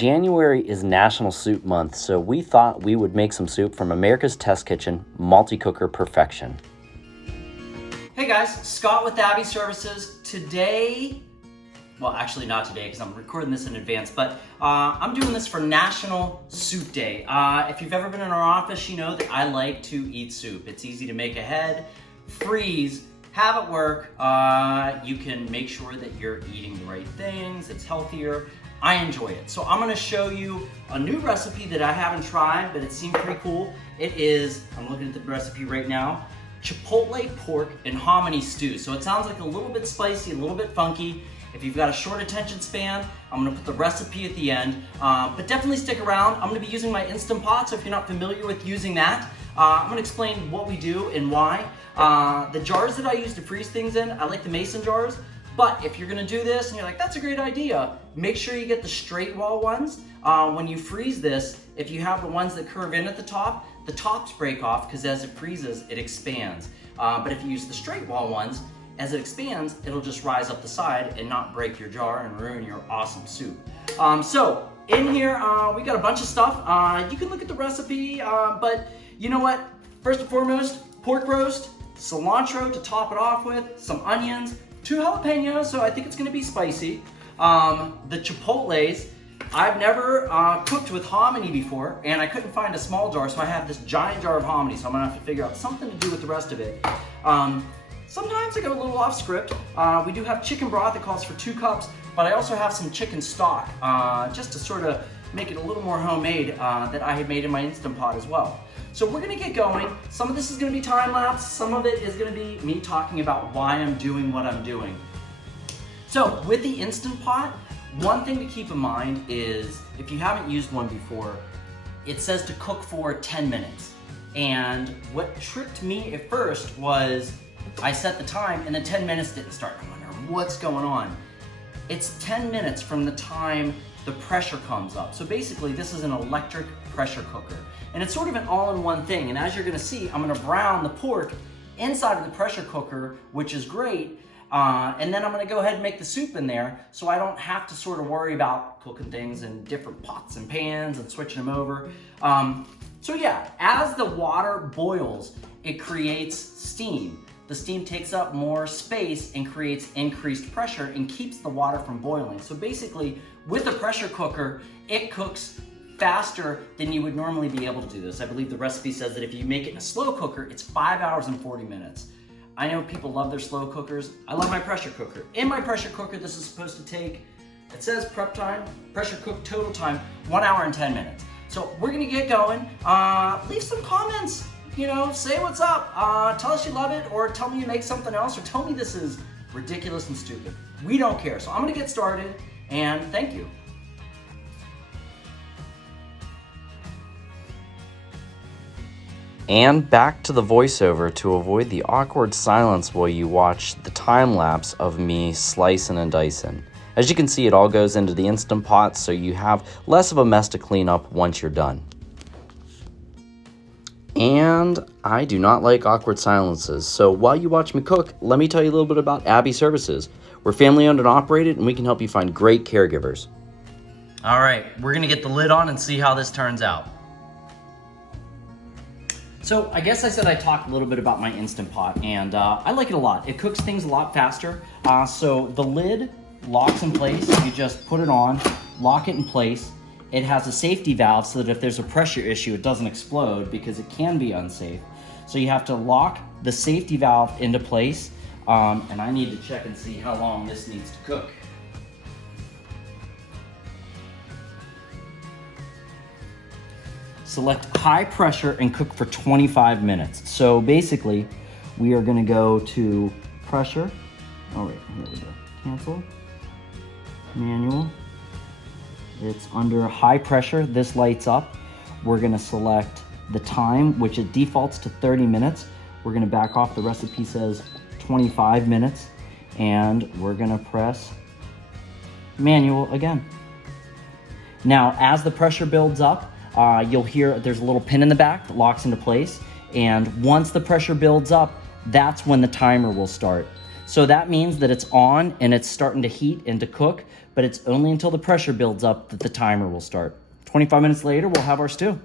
January is National Soup Month, so we thought we would make some soup from America's Test Kitchen Multi-Cooker Perfection. Hey guys, Scott with Abby Services. Today, well actually not today because I'm recording this in advance, but I'm doing this for National Soup Day. If you've ever been in our office, you know that I like to eat soup. It's easy to make ahead, freeze, have it work. You can make sure that you're eating the right things, it's healthier. I enjoy it. So I'm gonna show you a new recipe that I haven't tried, but it seemed pretty cool. It is, I'm looking at the recipe right now, Chipotle pork and hominy stew. So it sounds like a little bit spicy, a little bit funky. If you've got a short attention span, I'm gonna put the recipe at the end, but definitely stick around. I'm gonna be using my Instant Pot, so if you're not familiar with using that, I'm gonna explain what we do and why. The jars that I use to freeze things in, I like the mason jars. But if you're gonna do this and you're like, that's a great idea, make sure you get the straight wall ones. When you freeze this, if you have the ones that curve in at the tops break off because as it freezes, it expands. But if you use the straight wall ones, as it expands, it'll just rise up the side and not break your jar and ruin your awesome soup. So in here, we got a bunch of stuff. You can look at the recipe, but you know what? First and foremost, pork roast, cilantro to top it off with, some onions, 2 jalapenos, so I think it's gonna be spicy. The chipotles, I've never cooked with hominy before, and I couldn't find a small jar, so I have this giant jar of hominy, so I'm gonna have to figure out something to do with the rest of it. Sometimes I go a little off script. We do have chicken broth that calls for 2 cups, but I also have some chicken stock, just to sort of make it a little more homemade that I had made in my Instant Pot as well. So we're gonna get going. Some of this is gonna be time lapse, some of it is gonna be me talking about why I'm doing what I'm doing. So with the Instant Pot, one thing to keep in mind is, if you haven't used one before, it says to cook for 10 minutes. And what tricked me at first was, I set the time and the 10 minutes didn't start. I wonder what's going on. It's 10 minutes from the time the pressure comes up. So basically this is an electric pressure cooker. And it's sort of an all-in-one thing. And as you're gonna see, I'm gonna brown the pork inside of the pressure cooker, which is great. And then I'm gonna go ahead and make the soup in there so I don't have to sort of worry about cooking things in different pots and pans and switching them over. So yeah, as the water boils, it creates steam. The steam takes up more space and creates increased pressure and keeps the water from boiling. So basically, with a pressure cooker, it cooks faster than you would normally be able to do this. I believe the recipe says that if you make it in a slow cooker, it's 5 hours and 40 minutes. I know people love their slow cookers. I love my pressure cooker. In my pressure cooker, this is supposed to take, it says prep time, pressure cook total time, 1 hour and 10 minutes. So we're gonna get going. Leave some comments. You know, say what's up, tell us you love it, or tell me you make something else, or tell me this is ridiculous and stupid. We don't care. So I'm gonna get started, and thank you. And back to the voiceover to avoid the awkward silence while you watch the time lapse of me slicing and dicing. As you can see, it all goes into the Instant Pot, so you have less of a mess to clean up once you're done. And I do not like awkward silences, so while you watch me cook, let me tell you a little bit about Abby Services. We're family owned and operated, and we can help you find great caregivers. All right, we're gonna get the lid on and see how this turns out. So I guess I said I'd talk a little bit about my Instant Pot, and I like it a lot. It cooks things a lot faster. So the lid locks in place. You just put it on, lock it in place. It has a safety valve so that if there's a pressure issue, it doesn't explode because it can be unsafe. So you have to lock the safety valve into place. And I need to check and see how long this needs to cook. Select high pressure and cook for 25 minutes. So basically, we are gonna go to pressure. Oh wait, here we go. Cancel, manual. It's under high pressure, this lights up. We're gonna select the time, which it defaults to 30 minutes. We're gonna back off, the recipe says 25 minutes, and we're gonna press manual again. Now, as the pressure builds up, you'll hear there's a little pin in the back that locks into place, and once the pressure builds up, that's when the timer will start. So that means that it's on and it's starting to heat and to cook, but it's only until the pressure builds up that the timer will start. 25 minutes later, we'll have our stew.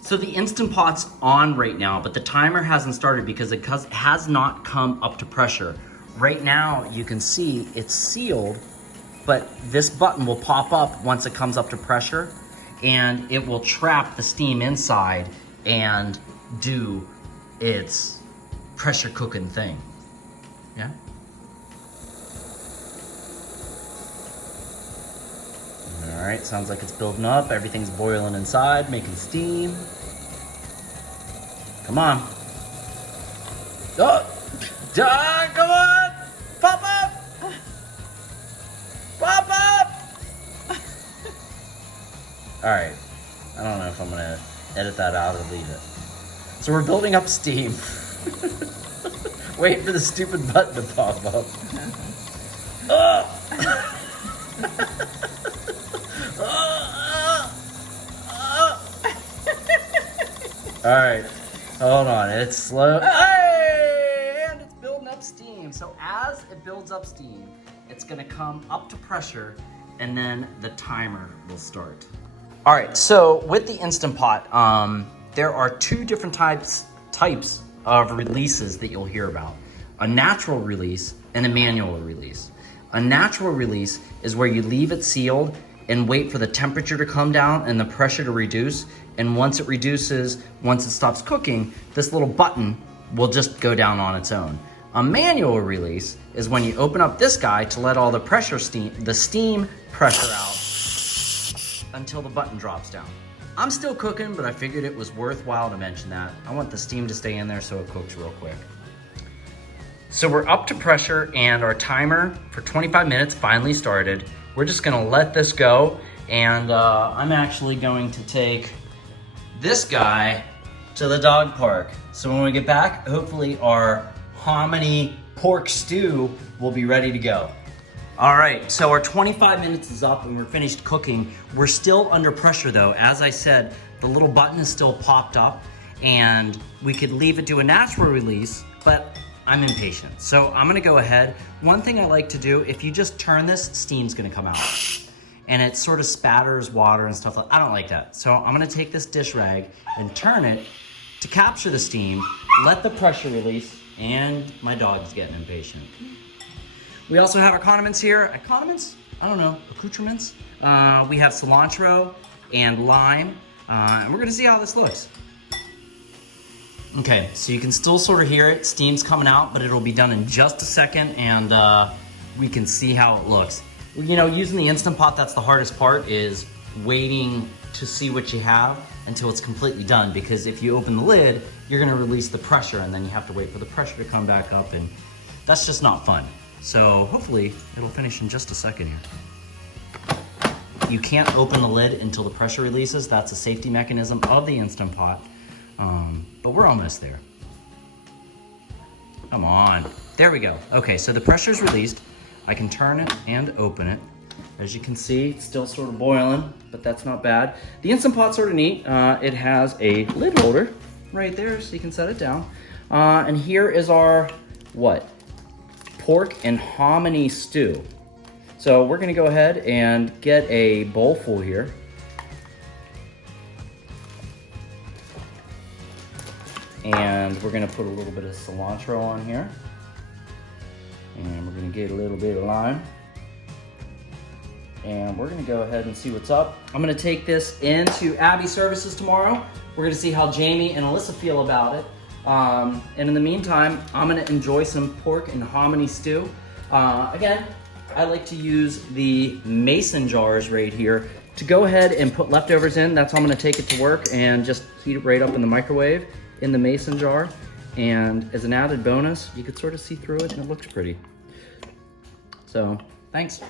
So the Instant Pot's on right now, but the timer hasn't started because it has not come up to pressure. Right now, you can see it's sealed, but this button will pop up once it comes up to pressure, and it will trap the steam inside and do its pressure cooking thing. Yeah? All right, sounds like it's building up. Everything's boiling inside, making steam. Come on. Oh, come on! Pop up! Pop up! All right, I don't know if I'm gonna edit that out or leave it. So we're building up steam. Wait for the stupid button to pop up. All right, hold on, it's slow. Hey, and it's building up steam. So as it builds up steam, it's gonna come up to pressure and then the timer will start. All right, so with the Instant Pot, there are two different types of releases that you'll hear about. A natural release and a manual release. A natural release is where you leave it sealed and wait for the temperature to come down and the pressure to reduce. And once it reduces, once it stops cooking, this little button will just go down on its own. A manual release is when you open up this guy to let all the steam pressure out until the button drops down. I'm still cooking, but I figured it was worthwhile to mention that. I want the steam to stay in there so it cooks real quick. So we're up to pressure and our timer for 25 minutes finally started. We're just gonna let this go, and I'm actually going to take this guy to the dog park. So when we get back, hopefully our hominy pork stew will be ready to go. All right, so our 25 minutes is up and we're finished cooking. We're still under pressure though. As I said, the little button is still popped up and we could leave it to a natural release, but I'm impatient. So I'm gonna go ahead. One thing I like to do, if you just turn this, steam's gonna come out. And it sort of spatters water and stuff like that. I don't like that. So I'm gonna take this dish rag and turn it to capture the steam, let the pressure release, and my dog's getting impatient. We also have our condiments here. Condiments? I don't know, accoutrements. We have cilantro and lime, and we're gonna see how this looks. Okay, so you can still sort of hear it. Steam's coming out, but it'll be done in just a second, and we can see how it looks. You know, using the Instant Pot, that's the hardest part, is waiting to see what you have until it's completely done, because if you open the lid, you're gonna release the pressure, and then you have to wait for the pressure to come back up, and that's just not fun. So hopefully it'll finish in just a second here. You can't open the lid until the pressure releases. That's a safety mechanism of the Instant Pot, but we're almost there. Come on, there we go. Okay, so the pressure's released. I can turn it and open it. As you can see, it's still sort of boiling, but that's not bad. The Instant Pot's sort of neat. It has a lid holder right there, so you can set it down. And here is our, pork and hominy stew. So we're gonna go ahead and get a bowl full here. And we're gonna put a little bit of cilantro on here. And we're gonna get a little bit of lime. And we're gonna go ahead and see what's up. I'm gonna take this into Abby Services tomorrow. We're gonna see how Jamie and Alyssa feel about it. And in the meantime, I'm gonna enjoy some pork and hominy stew. Again, I like to use the mason jars right here to go ahead and put leftovers in. That's how I'm gonna take it to work and just heat it right up in the microwave in the mason jar. And as an added bonus, you could sort of see through it and it looks pretty. So, thanks.